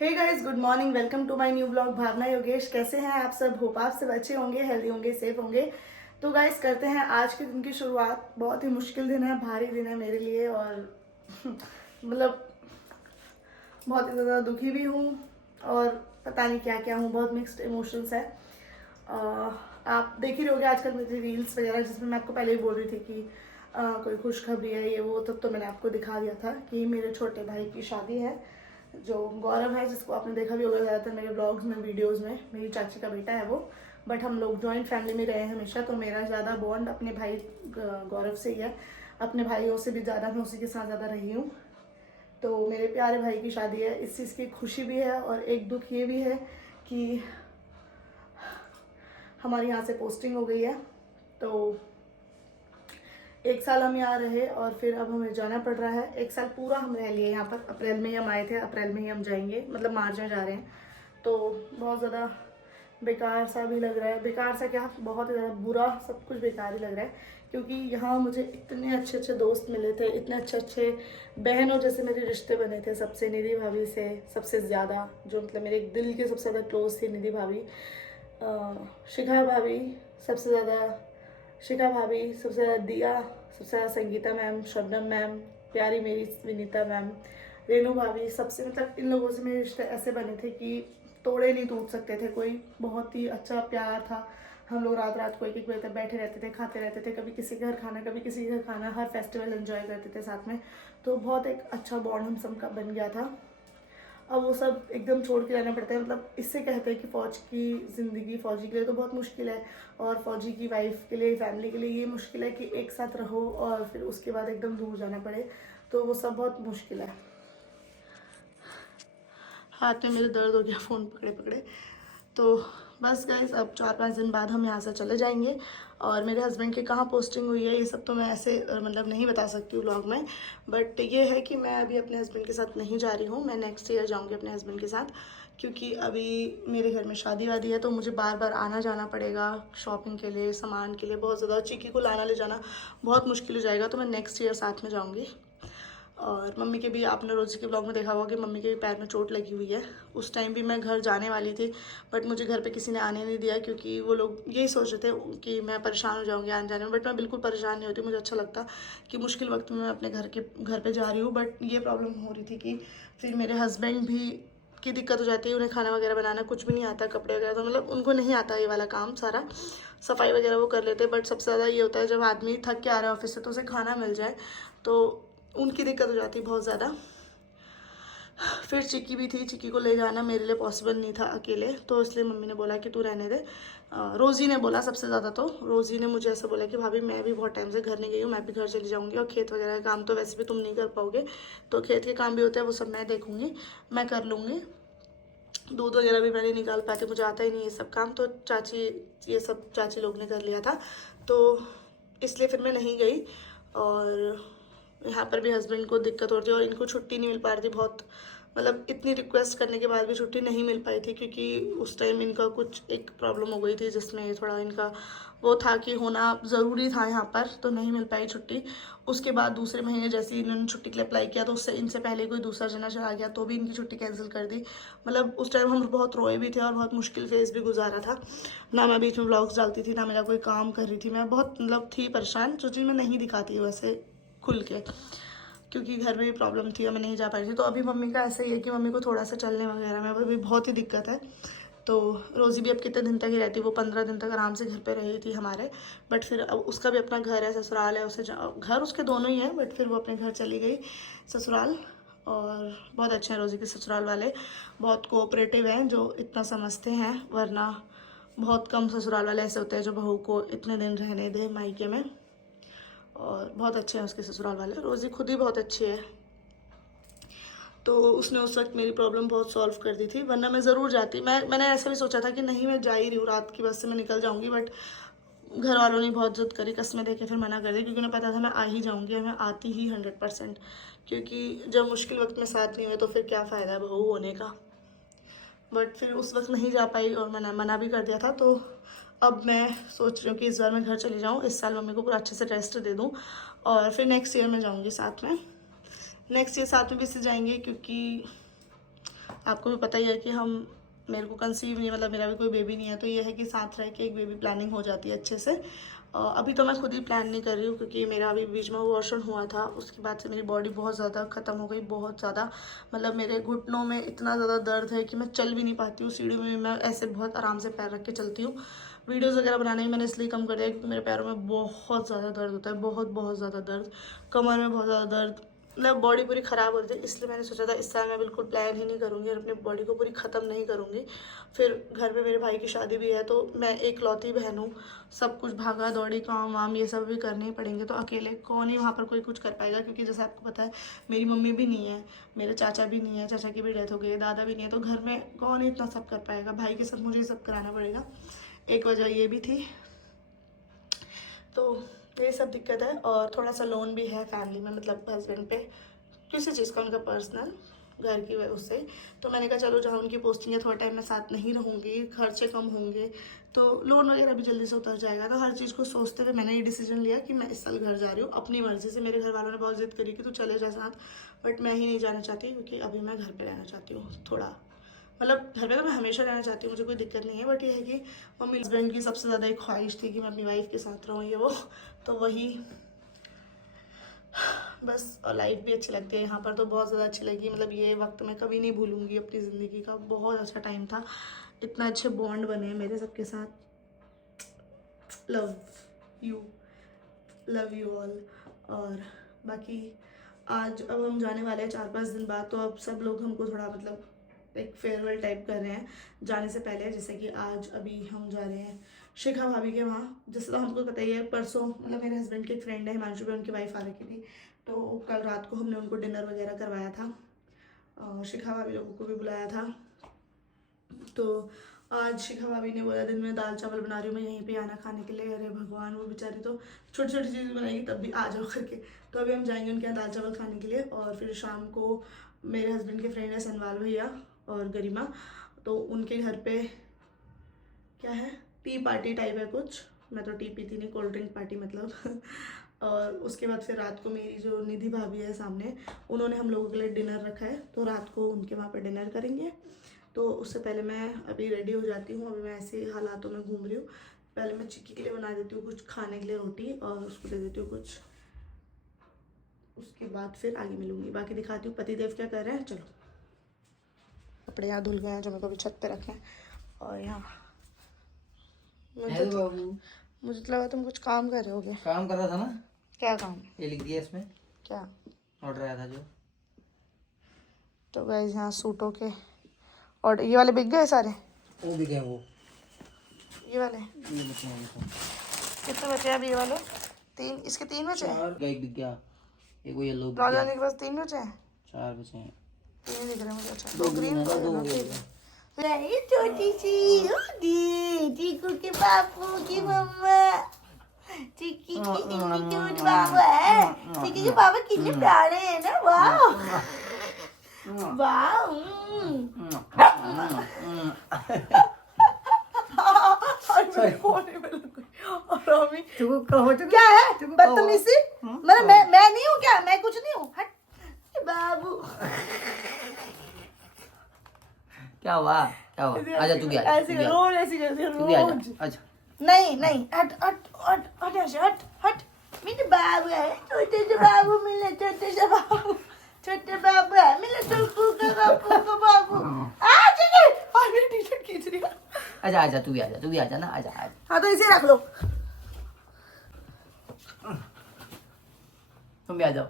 Hey guys, good morning. Welcome to my new blog Bhavna Yogesh. कैसे हैं आप सब? होप आप सब अच्छे होंगे, हेल्दी होंगे, सेफ होंगे। तो गाइस, करते हैं आज के दिन की शुरुआत। बहुत ही मुश्किल दिन है, भारी दिन है मेरे लिए और मतलब बहुत ही ज़्यादा दुखी भी हूँ और पता नहीं क्या क्या हूँ। बहुत मिक्स्ड इमोशंस है। आप देख ही रहोगे आजकल मेरी रील्स वगैरह, जिसमें मैं आपको पहले ही बोल रही थी कि कोई खुशखबरी है ये वो। तब तो मैंने आपको दिखा दिया था कि मेरे छोटे भाई की शादी है, जो गौरव है, जिसको आपने देखा भी होगा ज़्यादातर मेरे ब्लॉग्स में, वीडियोस में। मेरी चाची का बेटा है वो। बट हम लोग जॉइंट फैमिली में रहे हैं हमेशा, तो मेरा ज़्यादा बॉन्ड अपने भाई गौरव से ही है। अपने भाइयों से भी ज़्यादा मैं उसी के साथ ज़्यादा रही हूँ। तो मेरे प्यारे भाई की शादी है, इस चीज़ की खुशी भी है और एक दुख ये भी है कि हमारे यहाँ से पोस्टिंग हो गई है। तो एक साल हम यहाँ रहे और फिर अब हमें जाना पड़ रहा है। एक साल पूरा हम रह लिए यहाँ पर। अप्रैल में ही हम आए थे, अप्रैल में ही हम जाएंगे, मतलब मार्च में जा रहे हैं। तो बहुत ज़्यादा बेकार सा भी लग रहा है। बेकार सा क्या, बहुत ही ज़्यादा बुरा, सब कुछ बेकार ही लग रहा है। क्योंकि यहाँ मुझे इतने अच्छे अच्छे दोस्त मिले थे, इतने अच्छे अच्छे बहनों जैसे मेरे रिश्ते बने थे सबसे। निधि भाभी से सबसे ज़्यादा, जो मतलब मेरे दिल के सबसे ज़्यादा क्लोज थी निधि भाभी। शिखा भाभी सबसे ज़्यादा, शिखा भाभी सबसे ज़्यादा, दिया सबसे ज़्यादा, संगीता मैम, शबनम मैम, प्यारी मेरी विनीता मैम, रेनू भाभी, सबसे मतलब इन लोगों से मेरे रिश्ते ऐसे बने थे कि तोड़े नहीं टूट सकते थे कोई। बहुत ही अच्छा प्यार था। हम लोग रात रात को एक एक बजे तक बैठे रहते थे, खाते रहते थे, कभी किसी के घर खाना, कभी किसी के घर खाना, हर फेस्टिवल एंजॉय करते थे साथ में। तो बहुत एक अच्छा बॉन्ड हम सबका बन गया था। अब वो सब एकदम छोड़ के रहना पड़ता है। मतलब इससे कहते हैं कि फ़ौज की ज़िंदगी फ़ौजी के लिए तो बहुत मुश्किल है, और फ़ौजी की वाइफ के लिए, फैमिली के लिए ये मुश्किल है कि एक साथ रहो और फिर उसके बाद एकदम दूर जाना पड़े। तो वो सब बहुत मुश्किल है। हाथ में मेरे दर्द हो गया फ़ोन पकड़े पकड़े। तो बस गाइस, अब 4-5 दिन बाद हम यहाँ से चले जाएंगे। और मेरे हस्बैंड की कहाँ पोस्टिंग हुई है ये सब तो मैं ऐसे मतलब नहीं बता सकती हूँ व्लॉग में। बट ये है कि मैं अभी अपने हस्बैंड के साथ नहीं जा रही हूँ। मैं नेक्स्ट ईयर जाऊँगी अपने हस्बैंड के साथ, क्योंकि अभी मेरे घर में शादी वादी है, तो मुझे बार बार आना जाना पड़ेगा शॉपिंग के लिए, सामान के लिए। बहुत ज़्यादा चिक्की को लाना ले जाना बहुत मुश्किल हो जाएगा, तो मैं नेक्स्ट ईयर साथ में जाऊँगी। और मम्मी के भी, आपने रोज़ के ब्लॉग में देखा होगा कि मम्मी के भी पैर में चोट लगी हुई है। उस टाइम भी मैं घर जाने वाली थी, बट मुझे घर पे किसी ने आने नहीं दिया, क्योंकि वो लोग यही सोच रहे थे कि मैं परेशान हो जाऊंगी आने जाने में। बट मैं बिल्कुल परेशान नहीं होती। मुझे अच्छा लगता कि मुश्किल वक्त में मैं अपने घर पे जा रही हूँ। बट ये प्रॉब्लम हो रही थी कि फिर मेरे हस्बैंड भी की दिक्कत हो जाती है। उन्हें खाना वगैरह बनाना कुछ भी नहीं आता, कपड़े वगैरह तो मतलब उनको नहीं आता ये वाला काम सारा। सफाई वगैरह वो कर लेते हैं, बट सबसे ज़्यादा ये होता है जब आदमी थक के आ रहा है ऑफिस से, तो उसे खाना मिल जाए, तो उनकी दिक्कत हो जाती है बहुत ज़्यादा। फिर चिक्की भी थी, चिक्की को ले जाना मेरे लिए पॉसिबल नहीं था अकेले, तो इसलिए मम्मी ने बोला कि तू रहने दे। रोज़ी ने बोला सबसे ज़्यादा, तो रोज़ी ने मुझे ऐसा बोला कि भाभी मैं भी बहुत टाइम से घर नहीं गई हूँ, मैं भी घर चली जाऊँगी, और खेत वगैरह का काम तो वैसे भी तुम नहीं कर पाओगे, तो खेत के काम भी होते हैं वो सब मैं देखूँगी, मैं कर लूँगी। दूध वगैरह भी मैं नहीं निकाल पाती, मुझे आता ही नहीं ये सब काम, तो चाची, ये सब चाची लोग ने कर लिया था, तो इसलिए फिर मैं नहीं गई। और यहाँ पर भी हस्बैंड को दिक्कत हो रही थी और इनको छुट्टी नहीं मिल पा रही थी बहुत। मतलब इतनी रिक्वेस्ट करने के बाद भी छुट्टी नहीं मिल पाई थी, क्योंकि उस टाइम इनका कुछ एक प्रॉब्लम हो गई थी जिसमें थोड़ा इनका वो था कि होना ज़रूरी था यहाँ पर, तो नहीं मिल पाई छुट्टी। उसके बाद दूसरे महीने जैसे ही इन्होंने छुट्टी के लिए अप्लाई किया, तो उससे इनसे पहले कोई दूसरा जना चला गया, तो भी इनकी छुट्टी कैंसिल कर दी। मतलब उस टाइम हम बहुत रोए भी थे और बहुत मुश्किल फेज भी गुजारा था। ना मैं बीच में ब्लॉग्स डालती थी, ना मेरा कोई काम कर रही थी, मैं बहुत मतलब थी परेशान, जो चीज़ मैं नहीं दिखाती वैसे खुल के, क्योंकि घर में भी प्रॉब्लम थी और मैं नहीं जा पाई थी। तो अभी मम्मी का ऐसा ही है कि मम्मी को थोड़ा सा चलने वगैरह में अभी बहुत ही दिक्कत है। तो रोज़ी भी अब कितने दिन तक ही रहती, वो 15 दिन तक आराम से घर पे रही थी हमारे। बट फिर अब उसका भी अपना घर है, ससुराल है, उसे घर उसके दोनों ही हैं, बट फिर वो अपने घर चली गई ससुराल। और बहुत अच्छे हैं रोज़ी के ससुराल वाले, बहुत कोऑपरेटिव हैं, जो इतना समझते हैं, वरना बहुत कम ससुराल वाले ऐसे होते हैं जो बहू को इतने दिन रहने दे मायके में। और बहुत अच्छे हैं उसके ससुराल वाले। रोज़ी खुद ही बहुत अच्छी है, तो उसने उस वक्त मेरी प्रॉब्लम बहुत सॉल्व कर दी थी, वरना मैं ज़रूर जाती। मैंने ऐसा भी सोचा था कि नहीं मैं जा ही रही हूँ, रात की बस से मैं निकल जाऊँगी, बट घर वालों ने बहुत जिद करी, कस्में दे के फिर मना कर दी, क्योंकि उन्हें पता था मैं आ ही जाऊँगी, मैं आती ही 100%। क्योंकि जब मुश्किल वक्त में साथ नहीं हुए तो फिर क्या फ़ायदा है बहू होने का। बट फिर उस वक्त नहीं जा पाई और मना भी कर दिया था। तो अब मैं सोच रही हूँ कि इस बार मैं घर चली जाऊँ, इस साल मम्मी को पूरा अच्छे से रेस्ट दे दूँ, और फिर नेक्स्ट ईयर में जाऊँगी साथ में। नेक्स्ट ईयर साथ में भी से जाएंगे, क्योंकि आपको भी पता ही है कि मेरे को कंसीव नहीं, मतलब मेरा भी कोई बेबी नहीं है, तो ये है कि साथ रह के एक बेबी प्लानिंग हो जाती है अच्छे से। अभी तो मैं खुद ही प्लान नहीं कर रही हूँ, क्योंकि मेरा अभी बीच में अबॉर्शन हुआ था, उसके बाद से मेरी बॉडी बहुत ज़्यादा ख़त्म हो गई, बहुत ज़्यादा। मतलब मेरे घुटनों में इतना ज़्यादा दर्द है कि मैं चल भी नहीं पाती हूँ, सीढ़ी में मैं ऐसे बहुत आराम से पैर रख के चलती हूँ। वीडियोज़ वगैरह बनाना ही मैंने इसलिए कम कर दिया क्योंकि मेरे पैरों में बहुत ज़्यादा दर्द होता है, बहुत बहुत ज़्यादा दर्द, कमर में बहुत ज़्यादा दर्द, मतलब बॉडी पूरी ख़राब हो रही थी। इसलिए मैंने सोचा था इस साल मैं बिल्कुल प्लान ही नहीं करूँगी और अपनी बॉडी को पूरी ख़त्म नहीं करूँगी। फिर घर में मेरे भाई की शादी भी है, तो मैं एक लौती बहन हूँ, सब कुछ भागा दौड़ी काम वाम ये सब भी करने ही पड़ेंगे, तो अकेले कौन ही वहाँ पर कोई कुछ कर पाएगा, क्योंकि जैसे आपको पता है मेरी मम्मी भी नहीं है, मेरे चाचा भी नहीं है, चाचा की भी डेथ हो गई है, दादा भी नहीं है, तो घर में कौन ही इतना सब कर पाएगा। भाई के साथ मुझे ये सब कराना पड़ेगा, एक वजह ये भी थी। तो ये सब दिक्कत है, और थोड़ा सा लोन भी है फैमिली में, मतलब हस्बैंड पे किसी चीज़ का, उनका पर्सनल घर की उससे। तो मैंने कहा चलो जहाँ उनकी पोस्टिंग है थोड़ा टाइम मैं साथ नहीं रहूँगी, खर्चे कम होंगे, तो लोन वगैरह भी जल्दी से उतर जाएगा। तो हर चीज़ को सोचते हुए मैंने ये डिसीजन लिया कि मैं इस साल घर जा रही हूँ अपनी मर्ज़ी से। मेरे घर वालों ने बहुत जिद करी कि तू चले जा साथ, बट मैं ही नहीं जाना चाहती, क्योंकि अभी मैं घर पर रहना चाहती हूँ थोड़ा, मतलब घर पे तो मैं हमेशा रहना चाहती हूँ, मुझे कोई दिक्कत नहीं है, बट ये है कि मम्मी हस्बैंड की सबसे ज़्यादा एक ख्वाहिश थी कि मैं अपनी वाइफ के साथ रहूँ, ये वो, तो वही बस। और लाइफ भी अच्छी लगती है यहाँ पर, तो बहुत ज़्यादा अच्छी लगी, मतलब ये वक्त मैं कभी नहीं भूलूँगी अपनी ज़िंदगी का, बहुत अच्छा टाइम था, इतना अच्छे बॉन्ड बने हैं मेरे सबके साथ। You love you all. और बाकी आज अब हम जाने वाले हैं 4-5 दिन बाद, तो अब सब लोग हमको थोड़ा मतलब एक फेयरवेल टाइप कर रहे हैं जाने से पहले। जैसे कि आज अभी हम जा रहे हैं शिखा भाभी के वहाँ, जैसे तो हमको पता ही है, परसों मतलब मेरे हस्बैंड की एक फ्रेंड है हिमांशु भी, उनकी वाइफ आ रखी थी, तो कल रात को हमने उनको डिनर वगैरह करवाया था, और शिखा भाभी लोगों को भी बुलाया था। तो आज शिखा भाभी ने बोला दिन में दाल चावल बना रही हूँ मैं, यहीं पे आना खाने के लिए। अरे भगवान, वो बेचारी तो छोटी छोटी चीज़ बनाएगी तब भी आ जाओ करके। तो अभी हम जाएंगे उनके यहाँ दाल चावल खाने के लिए, और फिर शाम को मेरे हस्बैंड के फ्रेंड है सनवाल भैया और गरिमा, तो उनके घर पे क्या है, टी पार्टी टाइप है कुछ, मैं तो टी पीती नहीं, कोल्ड ड्रिंक पार्टी मतलब। और उसके बाद फिर रात को मेरी जो निधि भाभी है सामने, उन्होंने हम लोगों के लिए डिनर रखा है, तो रात को उनके वहाँ पर डिनर करेंगे। तो उससे पहले मैं अभी रेडी हो जाती हूँ, अभी मैं ऐसे हालातों में घूम रही हूँ। पहले मैं चिक्की के लिए बना देती हूँ कुछ खाने के लिए रोटी, और उसको दे देती हूँ कुछ, उसके बाद फिर आगे मिलूंगी। बाकी दिखाती हूँ पतिदेव क्या कर रहे हैं। चलो, कपड़े यहाँ धुल गए हैं जो मेरे को अभी छत पे रखे हैं, और यहाँ मुझे तो लगा तुम कुछ काम कर रहे होगे। काम कर रहा था ना। क्या काम? ये लिख दिया इसमें, क्या ऑर्डर आया था जो। तो गाइस यहाँ सूटों के और ये वाले बिक गए सारे, वो भी गए वो, ये वाले ये बचे हैं देखो। कितने बचे हैं अभी ये वाले? 3, इसके 3 बचे हैं। चार, एक बिक गया, एक वो येलो बिक लॉज गया। आने के पास 3 बचे हैं, 4 बचे हैं। 3 दिख रहे हैं मुझे। अच्छा, दो दो ग्रीन है, दो नहीं, छोटी सी चीकू के बापू की मम्मा, चिक्की की क्यूट बाबू है। चिक्की के बाबा कितने प्यारे हैं ना, वाह वाह। क्या है बदतमीजी? मैं नहीं हूँ क्या? मैं कुछ नहीं हूँ, हट बाबू। क्या हुआ, क्या हुआ? आजा तू भी आजा, ऐसे रोज ऐसे करती तू भी आजा, रोज। आजा। नहीं नहीं, हट हट हट हट ऐसे हट हट। मेरे बाबू है, छोटे से बाबू मिले, छोटे से बाबू, छोटे बाबू है मिले, टुकू का बाबू। आ चले, और मेरी टी-शर्ट खींच रही है। आजा आजा, तू भी आजा ना, आजा आजा। हाँ तो इसे रख लो, तुम भी आ जाओ,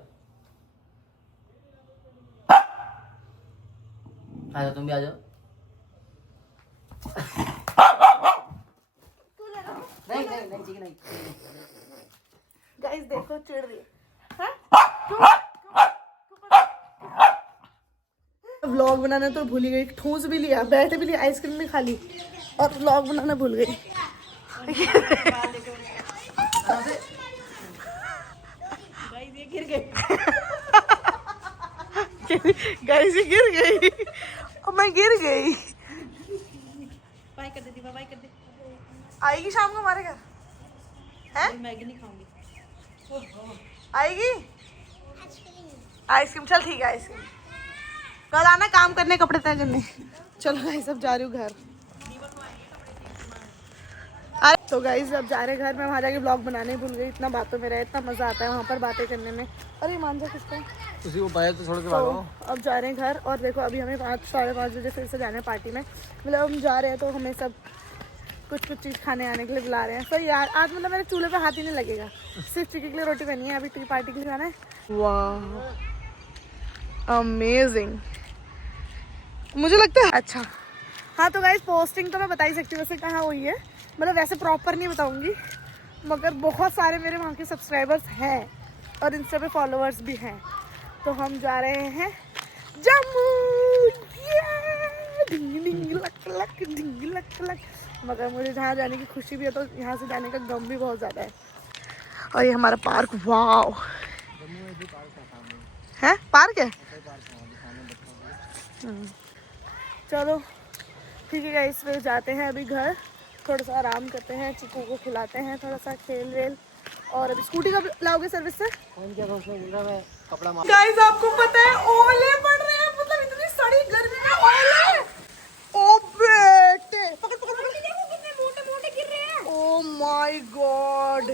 आजा तुम भी आ जाओ। नहीं नहीं नहीं, ठीक नहीं। गाइस देखो चिढ़ रही है। व्लॉग बनाना तो भूल ही गई, ठूस भी लिया, बैठ भी लिया, आइसक्रीम भी खा ली, और व्लॉग बनाना भूल गई। गिर गई गाइस, ये गिर गई और मैं गिर गई। बाय कर दे दीपा, बाय कर दे। आएगी शाम को हमारे घर हैं? मैगी नहीं खाऊंगी। आएगी आइसक्रीम? चल ठीक है, आइसक्रीम कल आना काम करने, कपड़े तय करने। चलो गाइस अब जा रही हूँ घर। अरे तो गाइस अब जा रहे घर। मैं वहाँ जाके ब्लॉग बनाने भूल गई। इतना बातों में रहा, इतना मजा आता है वहाँ पर बातें करने में। अरे मांझा किसका उसी को पाया तो छोड़ के तो अब जा रहे हैं घर। और देखो अभी हमें 5 साढ़े 5 बजे फिर से जाना है पार्टी में। मतलब हम जा रहे हैं तो हमें सब कुछ चीज़ खाने आने के लिए बुला रहे हैं। सही यार आज मतलब मेरे चूल्हे पे हाथ ही नहीं लगेगा। सिर्फ टिक्की के लिए रोटी बनी है, अभी टी पार्टी के लिए जाना है। वाह अमेजिंग, मुझे लगता है अच्छा। हाँ तो गाइस पोस्टिंग तो मैं बता ही सकती हूँ वैसे कहाँ हुई है, मतलब वैसे प्रॉपर नहीं बताऊँगी, मगर बहुत सारे मेरे वहाँ के सब्सक्राइबर्स हैं और इंस्टा पे फॉलोअर्स भी हैं। तो हम जा रहे हैं Jammu. Dhing Dhing luck luck Dhing luck luck. मगर मुझे जहाँ जाने की खुशी भी है तो यहाँ से जाने का गम भी बहुत ज़्यादा है। और ये हमारा पार्क, वाव है, पार्क है। चलो ठीक है गाइस फिर जाते हैं अभी घर, थोड़ा सा आराम करते हैं, चिकू को खिलाते हैं, थोड़ा सा खेल वेल। और अभी स्कूटी कब लाओगे सर्विस से? गाइस आपको पता है ओले पड़ रहे हैं, मतलब इतनी सड़ी गर्मी में ओले। ओ बेटे पकड़ पकड़ पकड़, कितने मोटे मोटे गिर रहे हैं। ओ माय गॉड,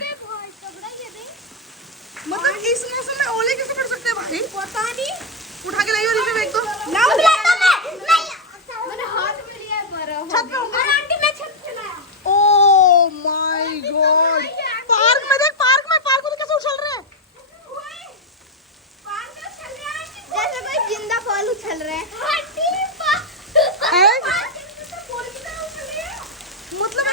मतलब इस मौसम में ओले कैसे पड़ सकते हैं भाई? पता नहीं, उठा के लाइए और इसे फेंक दो। मैंने हाथ में लिया है पर छत पे ऊपर आंटी मैं छत पे लाया। ओ माय गॉड, पार्क में देख, पार्क में कैसे उछल रहे हैं। पार्क में उछल रहे हैं जैसे कोई जिंदा फल उछल रहे हैं। मतलब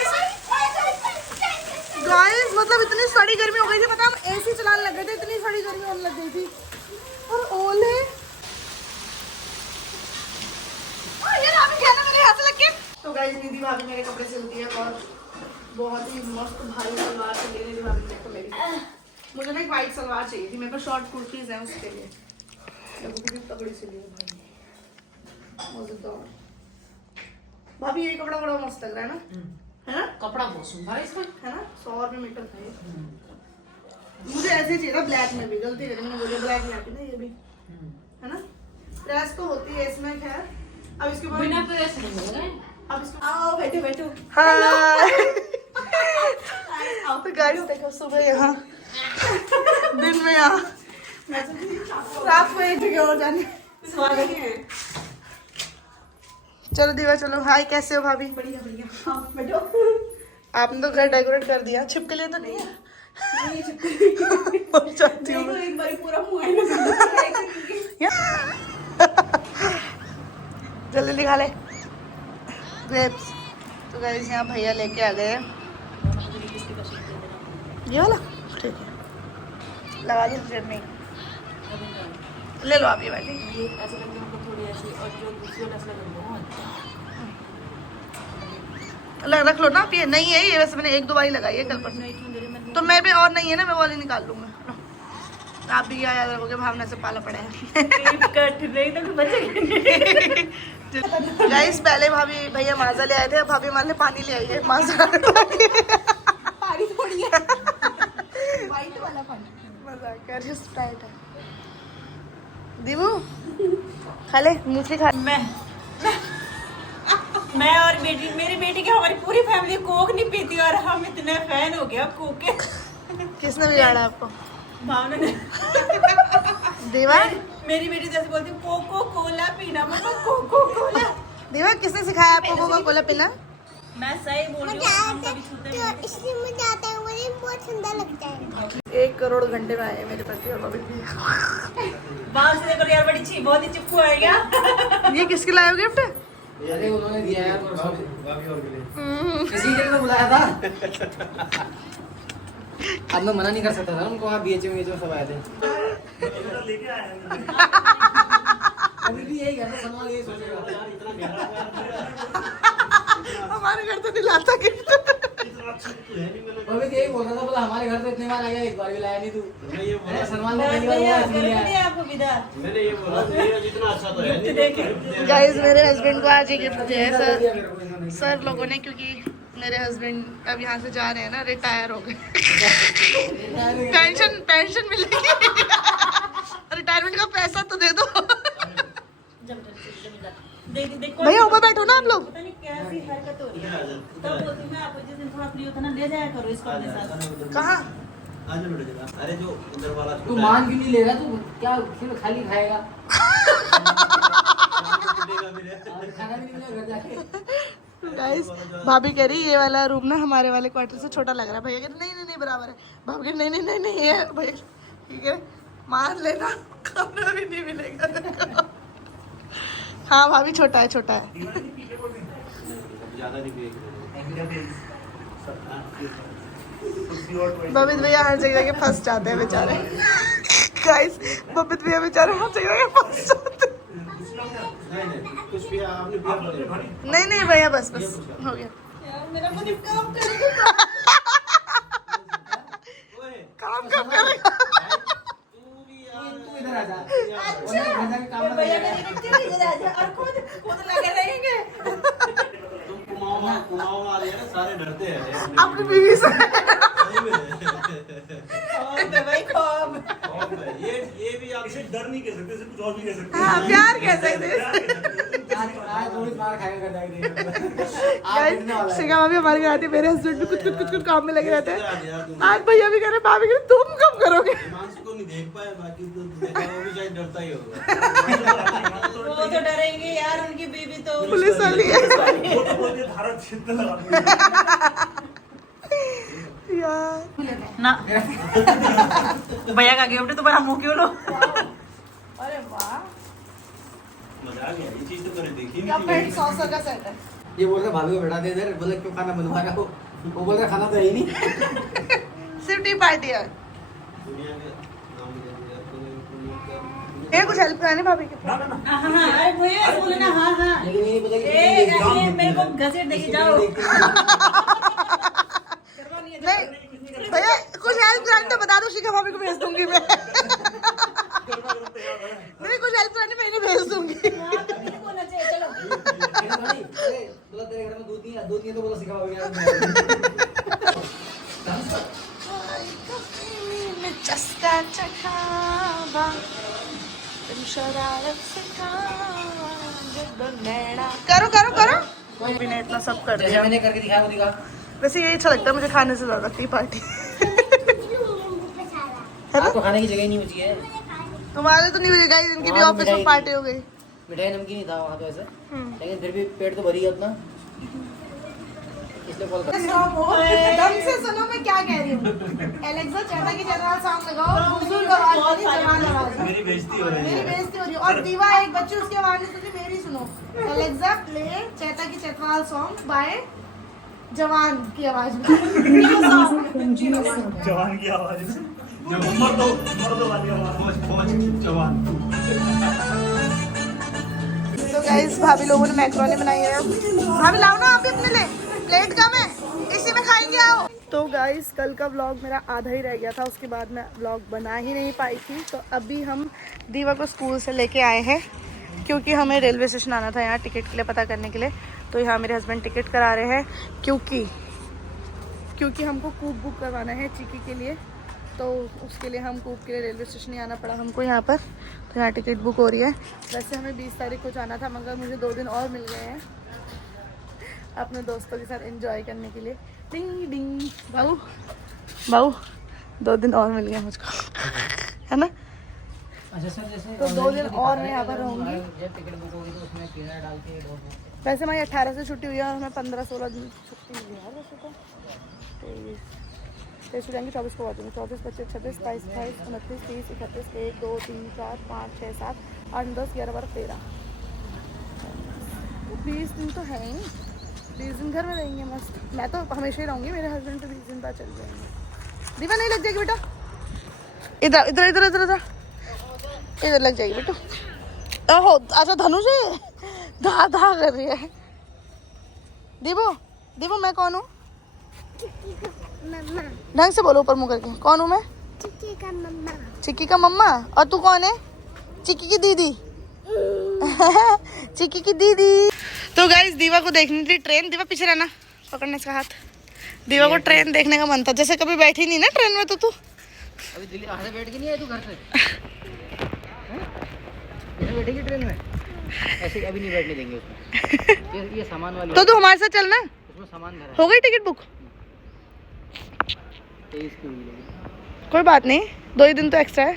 गाइस मतलब इतनी सड़ी गर्मी हो गई थी, पता हम एसी चलाने लग गए थे, इतनी सड़ी गर्मी होने लग गई थी। और ओले तो गाइस निधि भाभी मेरे कपड़े सिलती है और बहुत ही मस्त भारी सलवार सिली निधि भाभी देखो मेरी। मुझे ना एक वाइट सलवार चाहिए थी, मेरे पास शॉर्ट कुर्तीज हैं उसके लिए। देखो कितनी तगड़ी सिली है भाई, मजेदार। भाभी ये कपड़ा बड़ा मस्त लग रहा है ना, है ना? कपड़ा बहुत सुंदर है इसका, है ना? 100 रुपये मीटर था ये। मुझे ऐसे चाहिए था ब्लैक में भी, गलती करी मैंने, बोला ब्लैक में आती ना ये भी, है ना? प्रेस तो होती है इसमें खैर। अब इसके बाद बिना प्रेस नहीं होगा। अब इसको आओ बैठो बैठो। हाय तो गाइस देखो सुबह यहाँ, दिन में यहाँ, रात को एक जगह और जाने। स्वागत है। चलो दीवा चलो। हाय कैसे हो भाभी? बढ़िया बढ़िया। हाँ बैठो। आपने तो घर डेकोरेट कर दिया, छिपके लिए तो नहीं है? नहीं चिपके चाहती हूँ एक बार पूरा मुआयना जल्दी दिखा ले ग्रेप्स। तो गाइस यहाँ भैया लेके आ गए हैं ये वाला, ठीक है लगा ली जेब में, ले लो आप ये वाली। ये ऐसे करके हमको थोड़ी ऐसी और जो दूसरी वाला ऐसा लग रख लो ना आप, ये नहीं है ये, वैसे मैंने 1-2 बार ही लगाई है कल परसों। तो मैं भी और नहीं है ना, मैं वाली निकाल लूंगा। आप भी क्या याद रखोगे, भावना से पाला पड़ा है। गाइस पहले भाभी भैया माजा ले आए थे, अब भाभी हमारे लिए पानी ले आई है। माजा पानी थोड़ी है, वाइट वाला पानी। मजा कर स्प्राइट है। दीवू खा ले, मूंगफली खा। मैं और बेटी, मेरी बेटी की हमारी पूरी फैमिली कोक नहीं पीती और हम इतने फैन हो गया कोक के। किसने बिगाड़ा आपको? भावना ने। देवा मेरी बेटी जैसे बोलती कोको कोला पीना, मम्मा कोको कोला। देवा किसने सिखाया आपको कोका कोला पीना? मैं सही बोल रही हूँ, हम कभी छूते नहीं। इसलिए मुझे आता है, मुझे बहुत सुंदर लगता है। 1 करोड़ घंटे में आए मेरे पति और भाभी। बाहर से देखो यार, बड़ी अच्छी बहुत ही चिपकू आएगा। ये किसके लाए हो गिफ्ट? अरे उन्होंने दिया यार भाभी और के लिए, किसी के लिए तो बुलाया था। अब मैं मना नहीं कर सकता था उनको, वहाँ बीएचयू सब आए थे। अभी भी यही घर में सामान यही सोचेगा यार, इतना हमारे घर तो नहीं लाता गिफ्ट। अभी यही बोल रहा था, बोला हमारे घर तो इतने बार आ गया, एक बार भी लाया नहीं तू। सलमान ने पहली बार भैया, बोला, इसलिए कर आया। दिया आपको विदा। मैंने ये बोला मेरा जितना अच्छा तो है नहीं। गाइस मेरे हस्बैंड को आज ये गिफ्ट दिया है दिया मेरे को इन्होंने। सर लोगों ने, क्योंकि मेरे हस्बैंड अब यहाँ से जा रहे हैं ना, रिटायर हो गए। पेंशन मिलेगी। रिटायरमेंट का पैसा तो दे दो। देखो भैया ऊपर बैठो ना आप लोग। पता नहीं कैसी हरकत हो रही है। तब बोलती मैं आपको जिस दिन थोड़ा फ्री होता ना ले जाया करो इसको अपने साथ। कहाँ? आजा बेटा जरा। अरे जो उधर वाला तू मान क्यों नहीं ले रहा? तू क्या सिर्फ खाली खाएगा? खाना भी नहीं मिलेगा घर जाके। गाइस भाभी कह रही ये वाला रूम ना हमारे वाले क्वार्टर से छोटा लग रहा है। भैया कह रहे नहीं बराबर है। भाभी कह रही नहीं ये भैया ठीक है मान लेना कमरा भी नहीं मिलेगा तेरे। हाँ भाभी छोटा है ज्यादा नहीं पिएगी। बबित भैया हर जगह के फंस जाते हैं बेचारे। गाइस बबित भैया बेचारे हर जगह के फंस जाते हैं। नहीं कुछ पिया आपने पिया नहीं भैया बस हो गया। यार मेरा मन काम करेगा। काम कब करेगा? तू इधर आ जा। अच्छा घर जाके काम भैया मेरी इधर आ जा और खुद लगे रहेंगे। तुम कुमाऊं वाले हैं ना सारे डरते हैं अपनी बीवी से। और भाई खूब ये भी आप इसे डर नहीं कह सकते, इसे कुछ और भी कह सकते हाँ प्यार कह सकते हैं। आज रोज मार खाएगा घर जाके। गाइस शिखा भाभी हमारे घर आती है। मेरे हस्बैंड भी कुछ काम में लगे रहते हैं। आज भैया भी कह रहे भाभी कह रहे तुम कब करोगे? हिमांशु को नहीं देख पाए बाकी तो देखा वो भी शायद डरता ही होगा। वो तो डरेंगे यार उनकी बीवी तो पुलिस वाली है वो तो बोलते हैं, धारा छिद्र लगा दूंगी। यार। ना भैया का गिफ्ट तुम्हारा मुंह क्यों लो? अरे वाह मजा आ गया ये चीज तो मैंने देखी क्या नहीं पेट सॉस का सेट है। ये बोल रहा भाभी को बैठा दे इधर। बोले क्यों खाना बनवा रहा हो? वो बोल रहा खाना तो है ही नहीं। सिर्फ टी पार्टी है। दुनिया के नाम ले ये कुछ हेल्प कराने भाभी के ना ना ना, हाँ अरे भैया बोले ना हाँ हाँ लेकिन ये नहीं पता ये मेरे को घसीट देके जाओ। नहीं भैया कुछ हेल्प कराने तो बता दो शिखा भाभी को भेज दूंगी मैं। नहीं कुछ हेल्प कराने मैं इन्हें भेज दूंगी। हाँ, तो नहीं बोलना चाहिए चलो। बोला तेरे घर में दूध नहीं है तो बोला सिखा गया। चस्का चखावा तुम शरारत सिखावा जब नैना करो करो करो। भाभी ने इतना सब कर जैसे दिया। मैंने करके दिखाया वो दिखा। वैसे ये अच्छा लगता है मुझे खाने से ज्यादा टी पार्टी। है ना? तो खाने की जगह ही नहीं बची है। तुम्हारे तो नहीं बजे गाइस इनकी भी वहाँ ऑफिस में मिठाई पार्टी हो गई। मिठाई नमकीन ही था वहाँ तो ऐसे। हम्म। लेकिन फिर भी पेट तो भरी है अपना। इसलिए कॉल कर। दम से सुनो मैं क्या कह रही हूँ। एलेक्सा चैटा की चैनल सॉन्ग लगाओ। बुजुर्ग आवाज वाली जवान आवाज। मेरी बेइज्जती हो रही मेरी है बेइज्जती हो रही है। और दीवा एक बच्ची उसकी आवाज नहीं सुनी मेरी सुनो। एलेक्सा प्ले चैटा की चैतवाल सॉन्ग बाय जवान की आवाज में। जवान की आवाज में मर्दों वाली आवाज। जवान तो गाइस भाभी लोगों ने मैक्रोनी बनाई है। भाभी लाओ ना आप भी अपने लिए प्लेट कम है इसी में खाएंगे आओ। तो गाइस कल का व्लॉग मेरा आधा ही रह गया था। उसके बाद मैं व्लॉग बना ही नहीं पाई थी। तो अभी हम दीवा को स्कूल से लेके आए हैं क्योंकि हमें रेलवे स्टेशन आना था यहाँ टिकट के लिए पता करने के लिए। तो यहाँ मेरे हस्बैंड टिकट करा रहे हैं क्योंकि हमको कूप बुक करवाना है चिकी के लिए। तो उसके लिए हम कूप के लिए रेलवे स्टेशन ही आना पड़ा हमको यहाँ पर। तो यहाँ टिकट बुक हो रही है। वैसे हमें 20 तारीख को जाना था मगर मुझे 2 दिन और मिल गए हैं अपने दोस्तों के साथ एंजॉय करने के लिए। डिंग डिंग बाबू 2 दिन और मिल गए मुझको है ना। अच्छा सर जैसे तो 2 दिन और मैं यहाँ पर रहूँगी। जब टिकट बुक होगी तो उसमें क्लियर डाल के वैसे हमारी 18 से छुट्टी हुई है और हमें 15-16 दिन छुट्टी हुई है यार वैसे तो। 23 को जाएंगे 24 को पहुँचेंगे 24, 25, 26, 27, 28, 29, 30, 31, 1, 2, 3, 4, 5, 6, 7, 8, 10, 11, 12, 13 20 दिन तो है ही। 20 दिन घर में रहेंगे मस्त। मैं तो हमेशा ही रहूँगी। मेरे हस्बैंड तो 20 दिन बाद चल जाएंगे। दीवा नहीं लग जाएगी बेटा। इधर इधर इधर इधर इधर इधर लग जाएगी बेटा। ओहो अच्छा धनु जी धा धा कर रही है। दीवो मैं कौन हूँ? मम्मा ढंग से बोलो ऊपर मुँह करके। कौन हूँ मैं? चिक्की का मम्मा। चिक्की का मम्मा। और तू कौन है? चिक्की की दीदी। चिक्की की दीदी। तो गाइस दीवा को देखनी थी ट्रेन। दीवा पीछे रहना पकड़ने इसका हाथ। दीवा को ट्रेन देखने का मन था। जैसे कभी बैठी नहीं ना ट्रेन में तो तू अभी दिल्ली आधे बैठ के नहीं आए तू घर से? बैठेगी ट्रेन में? ऐसे अभी नहीं बैठने देंगे उसमें। ये सामान वाली तो तू हमारे साथ चलना। उसमें सामान भरा हो गई टिकट बुक? 23 की हुई है। कोई बात नहीं, 2 ही दिन तो एक्स्ट्रा है।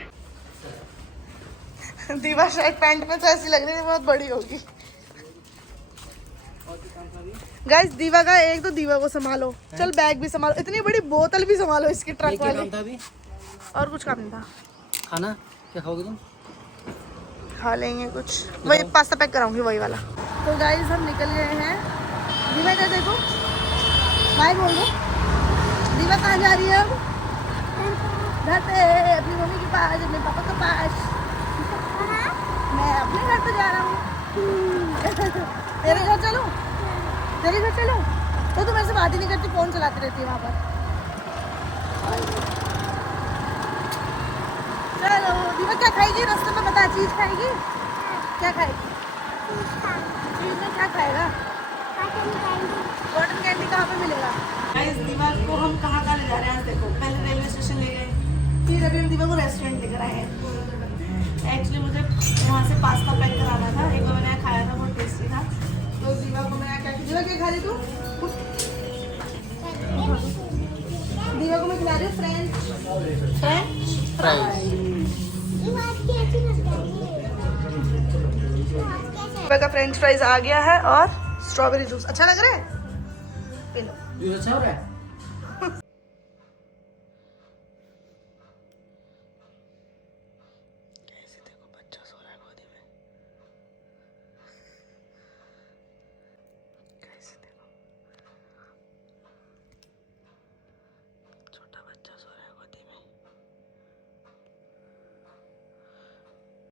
दीवा शर्ट पैंट में तो ऐसी लग रही है बहुत बड़ी होगी। गाइस दीवा का एक तो दीवा को संभालो, चल बैग भी संभालो, इतनी बड़ी बोतल भी संभालो इसकी ट्रक क्या वाली। काम था अभी? और कुछ काम नहीं था। खाना क्या खाओगे तुम? खा लेंगे कुछ, वही पास्ता पैक कराऊंगी वही वाला। तो गाइस हम निकल गए हैं। दीवा इधर देखो, बाय बोल दो। दीवा कहाँ जा रही है अब? घर पे, अपनी मम्मी के पास, अपने पापा के पास। मैं अपने घर पे जा रहा हूँ। तेरे घर चलूं? तेरे घर चलूं? तो तू मेरे से बात ही नहीं करती, फोन चलाती रहती है वहाँ पर। चलो दीवा क्या खाएगी रास्ते में, बता। चीज खाएगी? क्या खाएगी? चीज में क्या खाएगा? कॉटन कैंडी कहाँ पे मिलेगा? गाइस दीवा को हम कहाँ ले जा रहे हैं आज देखो। पहले रेलवे स्टेशन ले गए, फिर अभी हम दीवा को रेस्टोरेंट लेकर आए हैं। एक्चुअली मुझे वहाँ से पास्ता पैक कराना था, एक बार मैंने खाया था, बहुत टेस्टी था। तो दीवा को मैं क्या, दीवा क्या खा रही तू? दीवा को मैं खिला रही हूँ फ्रेंच फ्राइज। दीवा का फ्रेंच फ्राइज आ गया है और स्ट्रॉबेरी जूस। अच्छा लग रहा है? P low. अच्छा हो रहा है।